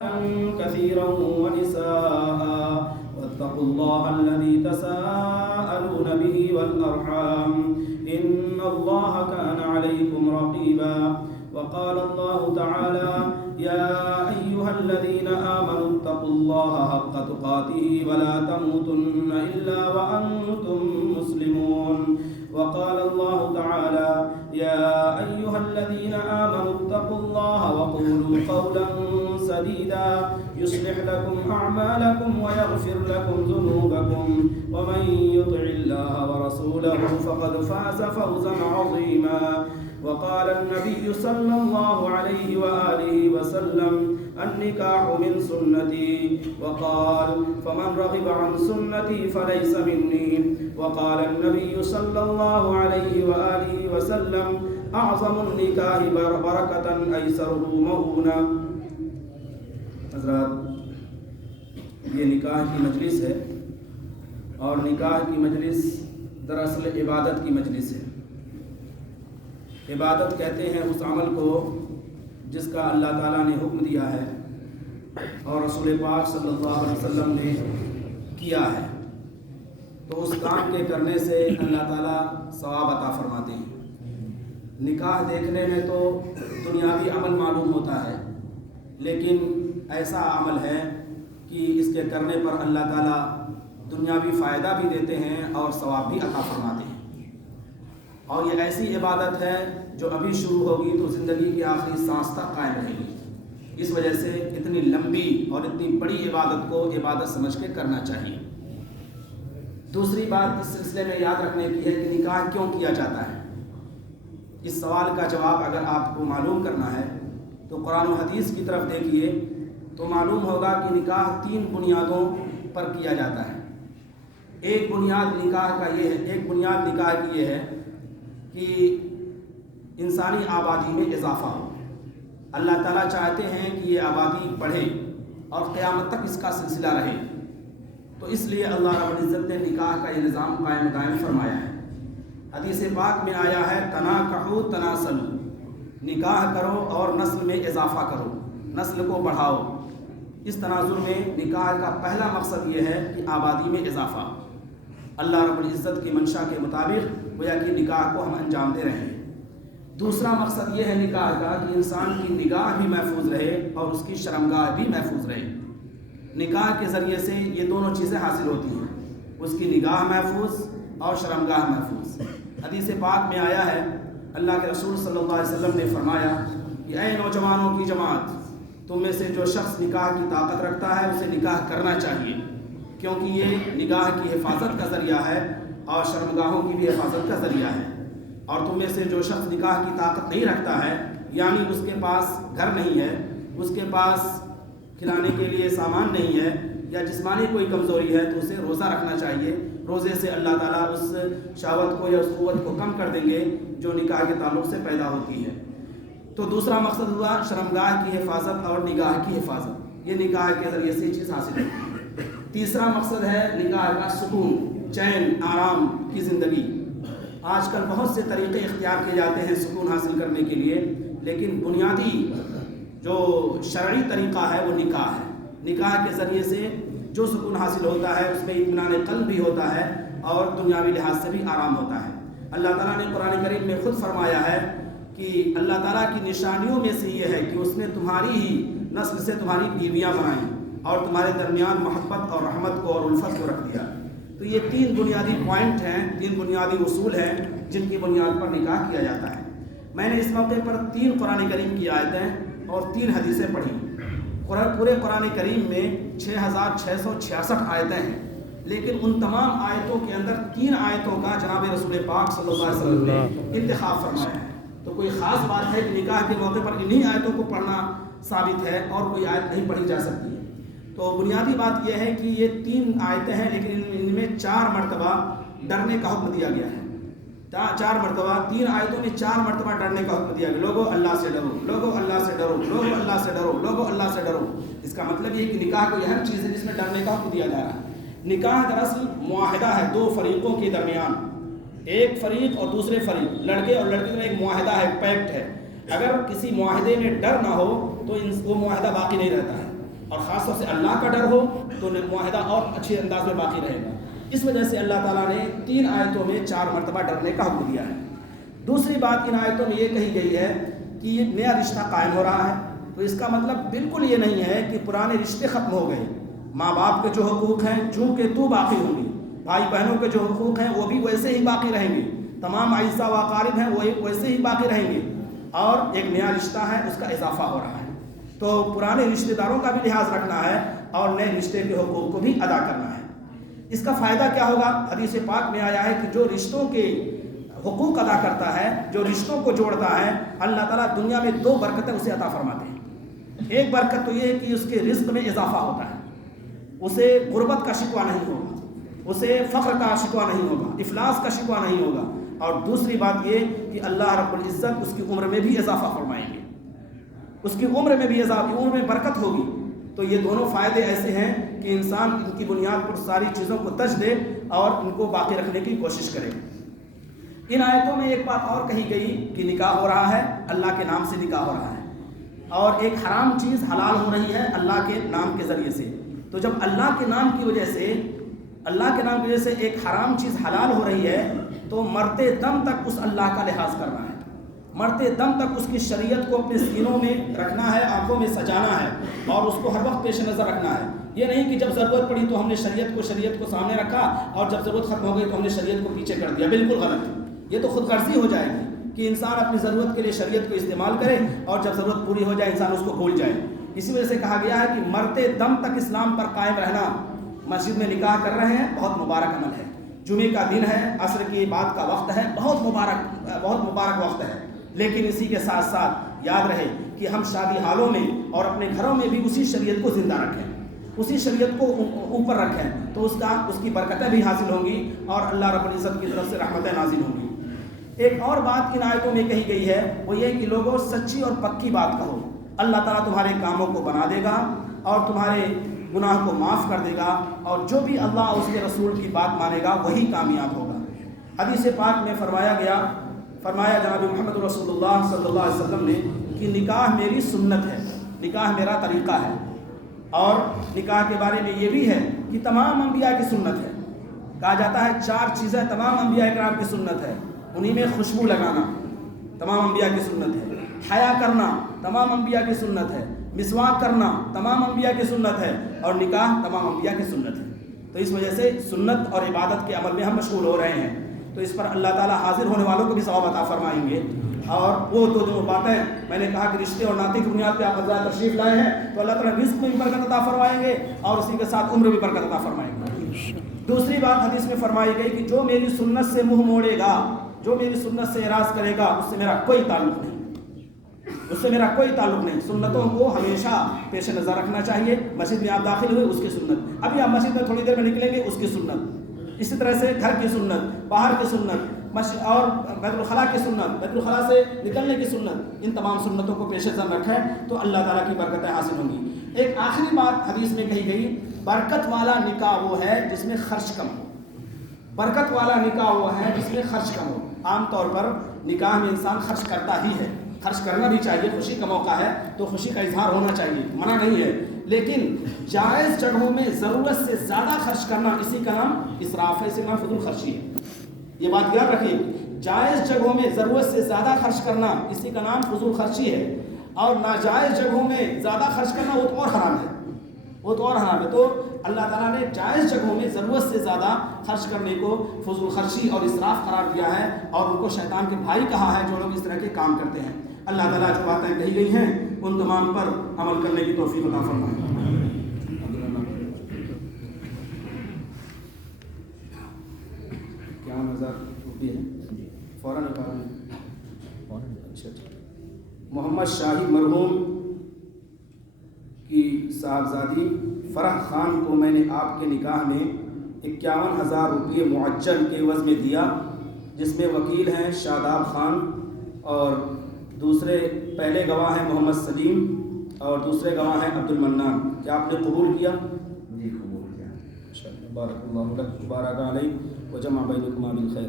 كثيرا ونساء واتقوا الله الذي تساءلون به والأرحام إن الله كان عليكم رقيبا. وقال الله تعالى يا أيها الذين آمنوا اتقوا الله حق تقاته ولا تموتن إلا وأنتم مسلمون. وقال الله تعالى يا أيها الذين آمنوا اتقوا الله وقولوا قولا سديدا يصلح لكم أعمالكم ويغفر لكم ذنوبكم ومن يطع الله ورسوله فقد فاز فوزا عظيما. وقال النبي صلى الله عليه وآله وسلم النكاح من سنتي وقال فمن رغب عن سنتي فليس مني. وقال النبي صلى الله عليه وآله وسلم أعظم النكاح بركة أيسره مؤونة. حضرات، یہ نکاح کی مجلس ہے اور نکاح کی مجلس دراصل عبادت کی مجلس ہے. عبادت کہتے ہیں اس عمل کو جس کا اللہ تعالیٰ نے حکم دیا ہے اور رسول پاک صلی اللہ علیہ وسلم نے کیا ہے، تو اس کام کے کرنے سے اللہ تعالیٰ ثواب عطا فرماتے ہیں. نکاح دیکھنے میں تو دنیاوی عمل معلوم ہوتا ہے، لیکن ایسا عمل ہے کہ اس کے کرنے پر اللہ تعالیٰ دنیاوی فائدہ بھی دیتے ہیں اور ثواب بھی عطا فرماتے ہیں. اور یہ ایسی عبادت ہے جو ابھی شروع ہوگی تو زندگی کی آخری سانس تک قائم رہے گی. اس وجہ سے اتنی لمبی اور اتنی بڑی عبادت کو عبادت سمجھ کے کرنا چاہیے. دوسری بات اس سلسلے میں یاد رکھنے کی ہے کہ نکاح کیوں کیا جاتا ہے. اس سوال کا جواب اگر آپ کو معلوم کرنا ہے تو قرآن و حدیث کی طرف دیکھیے تو معلوم ہوگا کہ نکاح 3 بنیادوں پر کیا جاتا ہے. ایک بنیاد نکاح کی یہ ہے کہ انسانی آبادی میں اضافہ ہو. اللہ تعالیٰ چاہتے ہیں کہ یہ آبادی بڑھے اور قیامت تک اس کا سلسلہ رہے، تو اس لیے اللہ رب العزت نے نکاح کا یہ نظام قائم دائم فرمایا ہے. حدیث پاک میں آیا ہے تناکحوا تناسلوا، نکاح کرو اور نسل میں اضافہ کرو، نسل کو بڑھاؤ. اس تناظر میں نکاح کا پہلا مقصد یہ ہے کہ آبادی میں اضافہ. اللہ رب العزت کی منشا کے مطابق گویا کہ نکاح کو ہم انجام دے رہے ہیں. دوسرا مقصد یہ ہے نکاح کا کہ انسان کی نگاہ بھی محفوظ رہے اور اس کی شرمگاہ بھی محفوظ رہے. نکاح کے ذریعے سے یہ دونوں چیزیں حاصل ہوتی ہیں، اس کی نگاہ محفوظ اور شرمگاہ محفوظ. حدیث پاک میں آیا ہے اللہ کے رسول صلی اللہ علیہ وسلم نے فرمایا کہ اے نوجوانوں کی جماعت، تم میں سے جو شخص نکاح کی طاقت رکھتا ہے اسے نکاح کرنا چاہیے، کیونکہ یہ نگاہ کی حفاظت کا ذریعہ ہے اور شرمگاہوں کی بھی حفاظت کا ذریعہ ہے. اور تم میں سے جو شخص نکاح کی طاقت نہیں رکھتا ہے، یعنی اس کے پاس گھر نہیں ہے، اس کے پاس کھلانے کے لیے سامان نہیں ہے، یا جسمانی کوئی کمزوری ہے، تو اسے روزہ رکھنا چاہیے. روزے سے اللہ تعالیٰ اس شہوت کو یا اس قوت کو کم کر دیں گے جو نکاح کے تعلق سے پیدا ہوتی ہے. تو دوسرا مقصد ہوا شرمگاہ کی حفاظت اور نگاہ کی حفاظت. یہ نکاح کے ذریعے سے چیز حاصل ہوتی ہے. تیسرا مقصد ہے نکاح کا سکون، چین، آرام کی زندگی. آج کل بہت سے طریقے اختیار کیے جاتے ہیں سکون حاصل کرنے کے لیے، لیکن بنیادی جو شرعی طریقہ ہے وہ نکاح ہے. نکاح کے ذریعے سے جو سکون حاصل ہوتا ہے اس میں اطمینان قلب بھی ہوتا ہے اور دنیاوی لحاظ سے بھی آرام ہوتا ہے. اللہ تعالیٰ نے قرآن کریم میں خود فرمایا ہے کہ اللہ تعالیٰ کی نشانیوں میں سے یہ ہے کہ اس نے تمہاری ہی نسل سے تمہاری بیویاں بنائیں اور تمہارے درمیان محبت اور رحمت کو اور الفت کو رکھ دیا. تو یہ 3 بنیادی پوائنٹ ہیں، 3 بنیادی اصول ہیں جن کی بنیاد پر نکاح کیا جاتا ہے. میں نے اس موقع پر 3 قرآن کریم کی آیتیں اور 3 حدیثیں پڑھی. پورے قرآن کریم میں 6666 آیتیں ہیں، لیکن ان تمام آیتوں کے اندر 3 آیتوں کا جناب رسول پاک صلی اللہ علیہ وسلم نے انتخاب فرمایا ہے. تو کوئی خاص بات ہے کہ نکاح کے موقع پر انہی آیتوں کو پڑھنا ثابت ہے اور کوئی آیت نہیں پڑھی جا سکتی ہے. تو بنیادی بات یہ ہے کہ یہ 3 آیتیں ہیں، لیکن ان میں 4 مرتبہ ڈرنے کا حکم دیا گیا ہے. 4 مرتبہ 3 آیتوں میں 4 مرتبہ ڈرنے کا حکم دیا گیا. لوگوں اللہ سے ڈرو، لوگوں اللہ سے ڈرو، لوگوں اللہ سے ڈرو، لوگوں اللہ سے ڈرو. اس کا مطلب یہ کہ نکاح کوئی اہم چیز ہے جس میں ڈرنے کا حکم دیا جا رہا ہے. نکاح دراصل معاہدہ ہے 2 فریقوں کے درمیان، ایک فریق اور دوسرے فریق، لڑکے اور لڑکی میں ایک معاہدہ ہے، پیکٹ ہے. اگر کسی معاہدے میں ڈر نہ ہو تو وہ معاہدہ باقی نہیں رہتا ہے. اور خاص طور سے اللہ کا ڈر ہو تو معاہدہ اور اچھے انداز میں باقی رہے گا۔ اس وجہ سے اللہ تعالیٰ نے 3 آیتوں میں 4 مرتبہ ڈرنے کا حکم دیا ہے۔ دوسری بات ان آیتوں میں یہ کہی گئی ہے کہ یہ نیا رشتہ قائم ہو رہا ہے، تو اس کا مطلب بالکل یہ نہیں ہے کہ پرانے رشتے ختم ہو گئے۔ ماں باپ کے جو حقوق ہیں چونکہ تو باقی ہوں گی، بھائی بہنوں کے جو حقوق ہیں وہ بھی ویسے ہی باقی رہیں گے، تمام اعزاء و اقارب ہیں وہ ویسے ہی باقی رہیں گے، اور ایک نیا رشتہ ہے اس کا اضافہ ہو رہا ہے۔ تو پرانے رشتہ داروں کا بھی لحاظ رکھنا ہے اور نئے رشتے کے حقوق کو بھی ادا کرنا ہے۔ اس کا فائدہ کیا ہوگا؟ حدیث پاک میں آیا ہے کہ جو رشتوں کے حقوق ادا کرتا ہے، جو رشتوں کو جوڑتا ہے، اللہ تعالیٰ دنیا میں 2 برکتیں اسے عطا فرماتے ہیں۔ ایک برکت تو یہ ہے کہ اس کے رزق میں اضافہ ہوتا ہے، اسے غربت کا شکوہ نہیں ہوگا، اسے فقر کا شکوہ نہیں ہوگا، افلاس کا شکوہ نہیں ہوگا، اور دوسری بات یہ کہ اللہ رب العزت اس کی عمر میں بھی اضافہ فرمائیں گے، اس کی عمر میں بھی اضافہ، عمر میں برکت ہوگی۔ تو یہ دونوں فائدے ایسے ہیں کہ انسان ان کی بنیاد پر ساری چیزوں کو تج دے اور ان کو باقی رکھنے کی کوشش کرے۔ ان آیتوں میں ایک بات اور کہی گئی کہ نکاح ہو رہا ہے، اللہ کے نام سے نکاح ہو رہا ہے، اور ایک حرام چیز حلال ہو رہی ہے اللہ کے نام کے ذریعے سے۔ تو جب اللہ کے نام کی وجہ سے، اللہ کے نام کی وجہ سے ایک حرام چیز حلال ہو رہی ہے تو مرتے دم تک اس اللہ کا لحاظ کرنا ہے، مرتے دم تک اس کی شریعت کو اپنے سینوں میں رکھنا ہے، آنکھوں میں سجانا ہے، اور اس کو ہر وقت پیش نظر رکھنا ہے۔ یہ نہیں کہ جب ضرورت پڑی تو ہم نے شریعت کو سامنے رکھا اور جب ضرورت ختم ہو گئی تو ہم نے شریعت کو پیچھے کر دیا، بالکل غلط۔ یہ تو خود غرضی ہو جائے گی کہ انسان اپنی ضرورت کے لیے شریعت کو استعمال کرے اور جب ضرورت پوری ہو جائے انسان اس کو بھول جائے۔ اسی وجہ سے کہا گیا ہے کہ مرتے دم تک اسلام پر قائم رہنا۔ مسجد میں نکاح کر رہے ہیں، بہت مبارک عمل ہے، جمعے کا دن ہے، عصر کی بعد کا وقت ہے، بہت مبارک وقت ہے، لیکن اسی کے ساتھ ساتھ یاد رہے کہ ہم شادی حالوں میں اور اپنے گھروں میں بھی اسی شریعت کو زندہ رکھیں، اسی شریعت کو اوپر رکھیں، تو اس کی برکتیں بھی حاصل ہوں گی اور اللہ رب العزت کی طرف سے رحمتیں نازل ہوں گی۔ ایک اور بات ان آیتوں میں کہی گئی ہے، وہ یہ کہ لوگوں سچی اور پکی بات کہو، اللہ تعالیٰ تمہارے کاموں کو بنا دے گا اور تمہارے گناہ کو معاف کر دے گا، اور جو بھی اللہ اور اس کے رسول کی بات مانے گا وہی کامیاب ہوگا۔ حدیث پاک میں فرمایا جناب محمد رسول اللہ صلی اللہ علیہ وسلم نے کہ نکاح میری سنت ہے، نکاح میرا طریقہ ہے، اور نکاح کے بارے میں یہ بھی ہے کہ تمام انبیاء کی سنت ہے۔ کہا جاتا ہے 4 چیزیں تمام انبیاء کرام کی سنت ہے، انہی میں خوشبو لگانا تمام انبیاء کی سنت ہے، حیا کرنا تمام انبیاء کی سنت ہے، مسواک کرنا تمام انبیاء کی سنت ہے، اور نکاح تمام انبیاء کی سنت ہے۔ تو اس وجہ سے سنت اور عبادت کے عمل میں ہم مشغول ہو رہے ہیں، تو اس پر اللہ تعالیٰ حاضر ہونے والوں کو بھی ثواب عطا فرمائیں گے۔ اور وہ جو باتیں میں نے کہا کہ رشتے اور ناطے کی بنیاد پہ آپ حضرات تشریف لائے ہیں، تو اللہ تعالیٰ رزق میں بھی برکت عطا فرمائیں گے اور اسی کے ساتھ عمر بھی برکت عطا فرمائیں گے۔ دوسری بات حدیث میں فرمائی گئی کہ جو میری سنت سے منہ موڑے گا، جو میری سنت سے اعراض کرے گا، اس سے میرا کوئی تعلق نہیں، اس سے میرا کوئی تعلق نہیں۔ سنتوں کو ہمیشہ پیش نظر رکھنا چاہیے۔ مسجد میں آپ داخل ہوئے اس کی سنت، ابھی آپ مسجد میں تھوڑی دیر میں نکلیں گے اس کی سنت، اسی طرح سے گھر کی سنت، باہر کی سنت، اور بیت الخلاء کی سنت، بیت الخلاء سے نکلنے کی سنت، ان تمام سنتوں کو پیش نظر رکھیں تو اللہ تعالیٰ کی برکتیں حاصل ہوں گی۔ ایک آخری بات حدیث میں کہی گئی، برکت والا نکاح وہ ہے جس میں خرچ کم ہو، برکت والا نکاح وہ ہے جس میں خرچ کم ہو۔ عام طور پر نکاح میں انسان خرچ کرتا ہی ہے، خرچ کرنا بھی چاہیے، خوشی کا موقع ہے تو خوشی کا اظہار ہونا چاہیے، منع نہیں ہے، لیکن جائز جگہوں میں ضرورت سے زیادہ خرچ کرنا اسی کا نام اسراف ہے، اسی کا نام فضول خرچی ہے۔ یہ بات یاد رکھیں، جائز جگہوں میں ضرورت سے زیادہ خرچ کرنا اسی کا نام فضول خرچی ہے، اور ناجائز جگہوں میں زیادہ خرچ کرنا وہ تو اور حرام ہے، وہ تو اور حرام ہے۔ تو اللہ تعالیٰ نے جائز جگہوں میں ضرورت سے زیادہ خرچ کرنے کو فضول خرچی اور اسراف قرار دیا ہے، اور ان کو شیطان کے بھائی کہا ہے جو لوگ اس طرح کے کام کرتے ہیں۔ اللہ تعالیٰ جو باتیں کہی گئی ہیں ان تمام پر عمل کرنے کی توفیق عطا فرمائے۔ کیا نظر ہوتی ہے فوراً اچھا محمد شاہد مرحوم کی صاحبزادی فرح خان کو میں نے آپ کے نکاح میں 51,000 روپئے معجل کے عوض میں دیا، جس میں وکیل ہیں شاداب خان اور دوسرے پہلے گواہ ہیں محمد سلیم اور دوسرے گواہ ہیں عبد المنان۔ کیا آپ نے قبول کیا؟ جی قبول کیا۔ بارک اللہ لک، بارک علیک، وجمع بینکما بالخیر۔